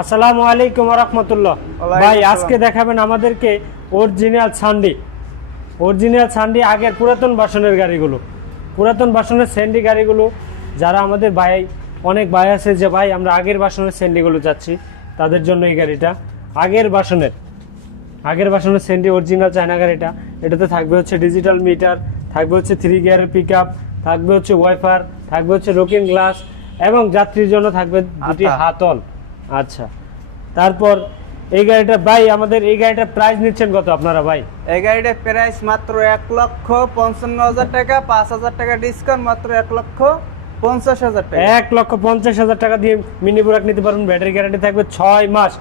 আসসালামু আলাইকুম রহমতুল্লাহ। ভাই আজকে দেখাবেন আমাদেরকে অরিজিনাল সান্ডি অরিজিনাল সান্ডি আগের পুরাতন বাসনের গাড়িগুলো। পুরাতন বাসনের স্যান্ডি গাড়িগুলো যারা আমাদের ভাই অনেক ভাই আছে যে ভাই আমরা আগের বাসনের স্যান্ডিগুলো যাচ্ছি তাদের জন্য এই গাড়িটা। আগের বাসনের আগের বাসনের স্যান্ডি অরিজিনাল চায়না গাড়িটা। এটাতে থাকবে হচ্ছে ডিজিটাল মিটার থাকবে হচ্ছে থ্রি গিয়ারের পিক আপ থাকবে হচ্ছে ওয়াইফার থাকবে হচ্ছে রোকিং গ্লাস এবং যাত্রীর জন্য থাকবে দুটি হাতল। আচ্ছা। তারপর এই গাড়িটা ভাই আমাদের এই গাড়িটার প্রাইস নিচ্ছেন কত আপনারা ভাই? এই গাড়িটার প্রাইস মাত্র এক লক্ষ পঞ্চান্ন হাজার টাকা পাঁচ হাজার টাকা ডিসকাউন্ট মাত্র এক লক্ষ পঞ্চাশ হাজার টাকা। এক লক্ষ পঞ্চাশ হাজার টাকা দিয়ে মিনি বুরাক নিতে পারবেন ব্যাটারি গ্যারান্টি থাকবে ছয় মাস।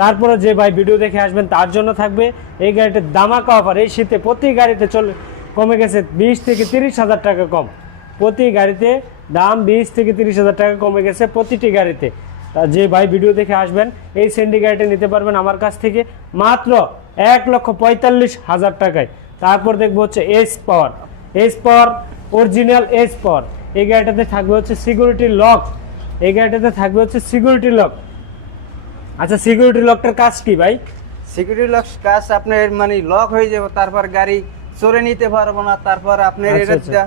তারপরে যে ভাই ভিডিও দেখে আসবেন তার জন্য থাকবে এই গাড়িটার দামাকা অফার এই শীতে প্রতি গাড়িতে চলে কমে গেছে বিশ থেকে তিরিশ হাজার টাকা কম। প্রতি গাড়িতে দাম বিশ থেকে তিরিশ হাজার টাকা কমে গেছে প্রতিটি গাড়িতে। যে ভাই ভিডিও দেখে আসবেন এই সেন্ডি গাড়িটা নিতে পারবেন আমার কাছ থেকে মাত্র এক লক্ষ পঁয়তাল্লিশ হাজার টাকায়। তারপর দেখব হচ্ছে S power S power original S power এই গাড়িটাতে থাকবে হচ্ছে সিকিউরিটি লক এই গাড়িটাতে থাকবে হচ্ছে সিকিউরিটি লক আচ্ছা সিকিউরিটি লকটার কাজ কি ভাই? সিকিউরিটি লক কাজ আপনার মানে লক হয়ে যাবে তারপর গাড়ি চড়ে নিতে পারব না তারপর আপনার আচ্ছা, এটা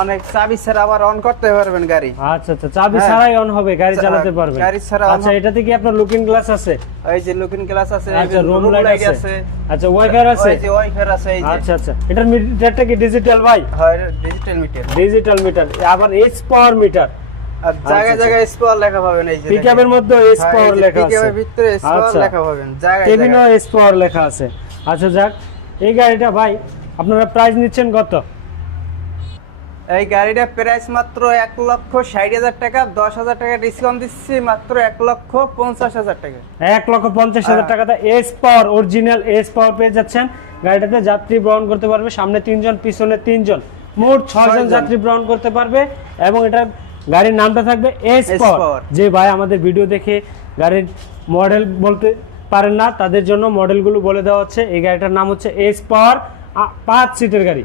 অনেক চাবি ছাড়া আবার অন করতে পারবেন গাড়ি। আচ্ছা আচ্ছা চাবি হ্যাঁ। ছাড়াই অন হবে গাড়ি চালাতে পারবে গাড়ি ছাড়া আচ্ছা এটাতে কি আপনার লুকিং গ্লাস আছে? এই যে লুকিং গ্লাস আছে আচ্ছা রুম লাইট আছে। আচ্ছা ওয়াইফাই আছে? ওই যে ওয়াইফাই আছে এই যে। আচ্ছা আচ্ছা এটার মিটারটা কি ডিজিটাল ভাই? হয় ডিজিটাল মিটার ডিজিটাল মিটার আবার এইচ পাওয়ার মিটার জায়গায় আচ্ছা। জায়গায় স্পল লেখা পাবেন এই যে পিকআপের মধ্যে হ্যাঁ, এই লেখা আছে। ভিতরে আচ্ছা। লেখা পাবেন জায়গায় কেবিনও জায়গায়। লেখা আছে। আচ্ছা যাক এই গাড়িটা ভাই আপনারা প্রাইস নিচ্ছেন কত? এই গাড়িটা প্রাইস মাত্র এক লক্ষ ষাট হাজার টাকা দশ হাজার টাকা ডিসকাউন্ট দিচ্ছি মাত্র এক লক্ষ পঞ্চাশ হাজার টাকা। এক লক্ষ পঞ্চাশ হাজার। টাকাতে S power original S power পেয়ে যাচ্ছেন। গাড়িটাতে যাত্রী বহন করতে পারবে সামনে তিনজন পিছনে তিনজন। মোট ছয়জন। যাত্রী বহন করতে পারবে এবং এটা গাড়ির নামটা থাকবে এস পাওয়ার যে ভাই আমাদের ভিডিও দেখে গাড়ির মডেল বলতে পারেন না তাদের জন্য মডেলগুলো বলে দেওয়া হচ্ছে। এই গাড়িটার নাম হচ্ছে এস পাওয়ার পাঁচ সিটের গাড়ি।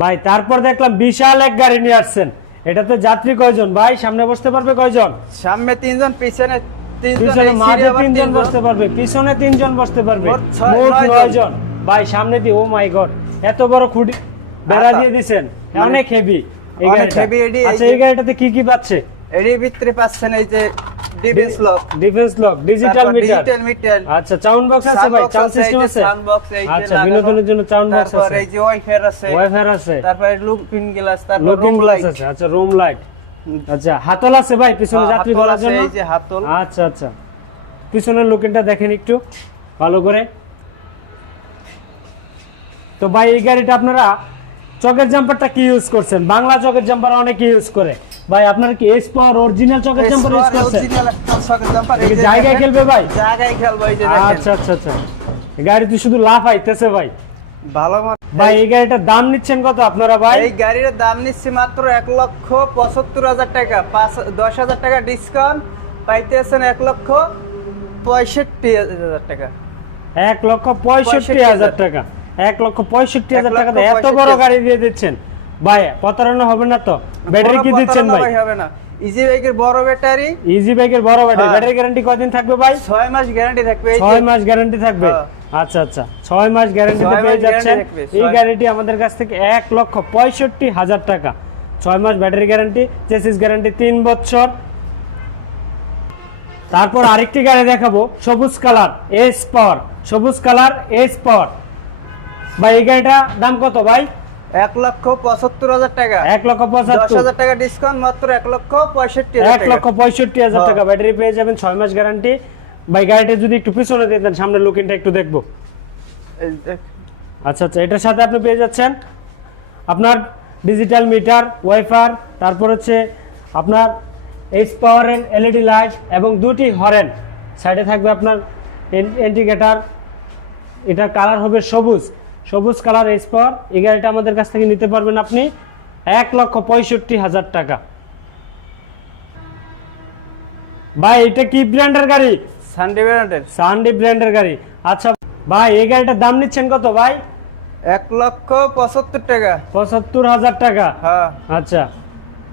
ভাই তারপর দেখলাম বিশাল এক গাড়ি নিয়ে আসছেন। এটাতে যাত্রী কয়জন? ভাই সামনে বসতে পারবে কয়জন? সামনে তিনজন পিছনে তিনজন পিছনে মাঝে তিনজন তিনজন। বসতে পারবে পিছনে তিনজন বসতে পারবে। মোট ভাই সামনে দিয়ে ও মাই গড এত বড় খুঁটি বেড়া আচ্ছা। দিয়ে দিছেন। মানে অনেক হেভি এই গাড়িটা। আচ্ছা এই গাড়িটাতে কি কি পাচ্ছে? এরই ভিতরে পাচ্ছেন এই যে defence lock defence lock digital meter digital meter আচ্ছা সাউন্ড বক্স আছে ভাই সাউন্ড সিস্টেম আছে সাউন্ড বক্স এই যে আচ্ছা বিনোদনের জন্য সাউন্ড বক্স তারপর এই যে ওয়াইফাই আছে। ওয়াইফাই আছে। তারপরে লুকিং গ্লাস তারপর রুম লাইট আছে আচ্ছা রুম লাইট আচ্ছা হাতল আছে ভাই পিছনে যাত্রী ধরার জন্য। এই যে হাতল। আচ্ছা আচ্ছা। পিছনের লোকেনটা দেখেন একটু ভালো করে। তো ভাই এই গাড়িটা আপনারা চকের জাম্পারটা কি ইউজ করছেন? বাংলা চকের জাম্পার অনেকে ইউজ করে। ভাই আপনারা কি এস পাওয়ার অরিজিনাল চকের জাম্পার ইউজ করছেন জায়গায় খেলবে ভাই? জায়গায় খেলব এই যে আচ্ছা আচ্ছা আচ্ছা। গাড়িতে শুধু লাফ আইতেছে ভাই। ভালো ভাই এই গাড়িটার দাম নিচ্ছেন কত আপনারা ভাই? এই গাড়ির দাম নিচ্ছি মাত্র এক লক্ষ পঁচাত্তর হাজার টাকা পাঁচ দশ হাজার টাকা ডিসকাউন্ট পাইতেছেন এক লক্ষ পঁয়ষট্টি হাজার টাকা। এক লক্ষ পঁয়ষট্টি হাজার টাকা। এক লক্ষ পঁয়ষট্টি হাজার টাকা এত বড় গাড়ি দিয়ে দিচ্ছেন। ভাই প্রতারণা হবে না তো? ব্যাটারি কি দিচ্ছেন ভাই? হবে না। ইজি বাইকের বড় ব্যাটারি ইজি বাইকের বড় ব্যাটারি। ব্যাটারি গ্যারান্টি কয়দিন থাকবে ভাই? ছয় মাস গ্যারান্টি থাকবে এই যে- ছয় মাস গ্যারান্টি থাকবে? হ্যাঁ। আচ্ছা আচ্ছা। ছয় মাস গ্যারান্টিতে ছয় মাস পেয়ে যাচ্ছেন। এই গাড়িটি আমাদের কাছ থেকে এক লক্ষ পঁয়ষট্টি হাজার টাকা। ছয় মাস ব্যাটারি গ্যারান্টি চেসিস গ্যারান্টি তিন বছর। তারপর আরেকটি গাড়ি দেখাবো। সবুজ কালার এস পাওয়ার সবুজ কালার এস পাওয়ার ভাই এই গাড়িটা দাম কত ভাই? এক লক্ষ পঁচাত্তর হাজার টাকা। এক লক্ষ পঁচাত্তর। হাজার টাকা ডিসকাউন্ট মাত্র এক লক্ষ পঁয়ষট্টি এক লক্ষ পঁয়ষট্টি হাজার। টাকা। ব্যাটারি পেয়ে যাবেন ছয় মাস গ্যারান্টি ভাই গাড়িটা যদি একটু পিছনে দিয়ে দেন সামনে লুকিংটা একটু দেখব। আচ্ছা আচ্ছা এটার সাথে আপনি পেয়ে যাচ্ছেন আপনার ডিজিটাল মিটার ওয়াইফার তারপর হচ্ছে আপনার এইচ পাওয়ারের এলইডি লাইট এবং দুটি হরেন সাইডে থাকবে আপনার ইন্ডিকেটার এটার কালার হবে সবুজ। সবুজ কালার পাওয়ার এই গাড়িটা আমাদের কাছ থেকে নিতে পারবেন আপনি এক লক্ষ পঁয়ষট্টি হাজার টাকা। ভাই এটা কি ব্র্যান্ডের গাড়ি? সানডে ব্র্যান্ডের সানডি ব্র্যান্ডের গাড়ি। আচ্ছা ভাই এই গাড়িটার দাম নিচ্ছেন কত ভাই? এক লক্ষ পঁচাত্তর টাকা। পঁচাত্তর হাজার টাকা? হ্যাঁ। আচ্ছা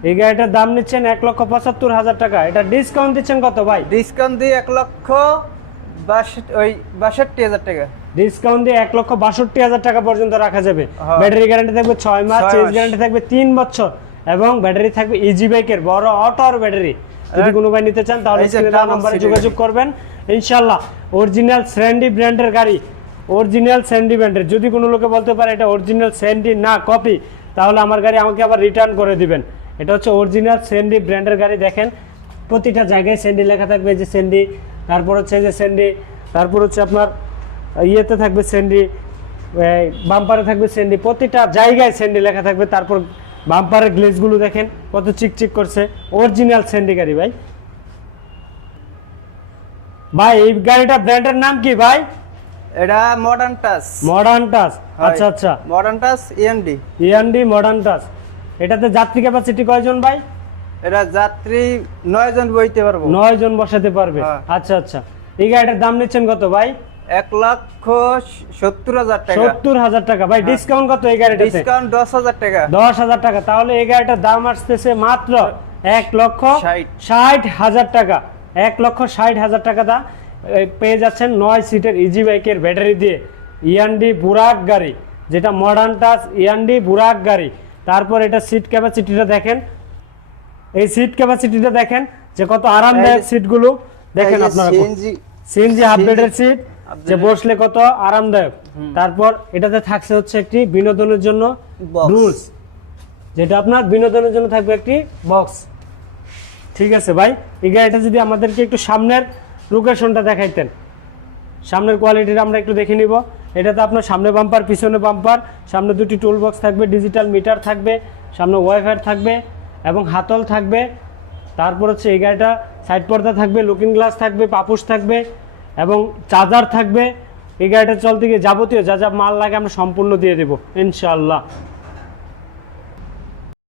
এই গাড়িটার দাম নিচ্ছেন এক লক্ষ পঁচাত্তর হাজার টাকা। এটা ডিসকাউন্ট দিচ্ছেন কত ভাই? ডিসকাউন্ট দিয়ে এক লক্ষ বাষট্টি ওই বাষট্টি হাজার টাকা। ডিসকাউন্ট দিয়ে এক লক্ষ বাষট্টি হাজার টাকা পর্যন্ত রাখা যাবে। হ্যাঁ। ব্যাটারি গ্যারান্টি থাকবে ছয় মাস চেঞ্জ গ্যারান্টি থাকবে তিন বছর এবং ব্যাটারি থাকবে ইজি বাইকের বড় অটোর ব্যাটারি যদি কোনো ভাই নিতে চান তাহলে নাম্বারে যোগাযোগ করবেন। ইনশাল্লাহ অরিজিনাল স্যান্ডি ব্র্যান্ডের গাড়ি অরিজিনাল স্যান্ডি ব্র্যান্ডের যদি কোনো লোকে বলতে পারে এটা অরিজিনাল স্যান্ডি না কপি তাহলে আমার গাড়ি আমাকে আবার রিটার্ন করে দিবেন। এটা হচ্ছে অরিজিনাল স্যান্ডি ব্র্যান্ডের গাড়ি দেখেন। প্রতিটা জায়গায় স্যান্ডি লেখা থাকবে যে স্যান্ডি তারপর হচ্ছে যে স্যান্ডি তারপর হচ্ছে আপনার ইয়েতে থাকবে স্যান্ডি বাম্পারে থাকবে স্যান্ডি প্রতিটা জায়গায় স্যান্ডি লেখা থাকবে। তারপর বাম্পারের গ্লেজগুলো দেখেন কত চিকচিক করছে। অরিজিনাল স্যান্ডি গাড়ি ভাই। ভাই এই গাড়িটা ব্র্যান্ডের নাম কি ভাই? এটা মডার্ন টাচ মডার্ন টাচ আচ্ছা আচ্ছা। Modern touch END END modern touch এটাতে যাত্রী ক্যাপাসিটি কয়জন ভাই? এটা যাত্রী নয় জন বইতে পারব। নয় জন বসাতে পারবে। হ্যাঁ। আচ্ছা আচ্ছা। এই গাড়িটার দাম নিচ্ছেন কত ভাই? এক লক্ষ সত্তর হাজার টাকা। সত্তর হাজার টাকা। ভাই ডিসকাউন্ট কত এই ডিসকাউন্ট দশ হাজার টাকা। দশ হাজার টাকা। তাহলে এই গাড়িটার দাম আসতেছে মাত্র এক লক্ষ ষাট। হাজার টাকা। এক লক্ষ ষাট হাজার টাকা দা। পেয়ে যাচ্ছেন নয় সিটের ইজি বাইকের ব্যাটারি দিয়ে ইয়ান্ডি বুরাক গাড়ি যেটা মডার্ন টাচ ইয়ান্ডি বুরাক গাড়ি। তারপর এটা সিট ক্যাপাসিটিটা দেখেন। এই সিট ক্যাপাসিটিটা দেখেন যে কত আরামদায়ক সিটগুলো দেখেন আপনারা সিএনজি সিট যে বসলে কত আরামদায়ক। তারপর এটাতে থাকছে হচ্ছে একটি বিনোদনের জন্য। রুলস যেটা আপনার বিনোদনের জন্য থাকবে একটি বক্স ঠিক আছে ভাই এই গাড়িটা যদি আমাদেরকে একটু সামনের লোকেশনটা দেখাইতেন। সামনের কোয়ালিটিটা আমরা একটু দেখে নিব। এটাতে আপনার সামনে বাম্পার পিছনে বাম্পার সামনে দুটি টুল বক্স থাকবে ডিজিটাল মিটার থাকবে সামনে ওয়াইফাই থাকবে এবং হাতল থাকবে। তারপর হচ্ছে এই গাড়িটা সাইড পর্দা থাকবে লুকিং গ্লাস থাকবে পাপুস থাকবে। এবং চার্জার থাকবে এই গাড়িটা চলতে গিয়ে যাবতীয় যা যা মাল লাগে আমরা সম্পূর্ণ দিয়ে দেবো, ইনশাআল্লাহ।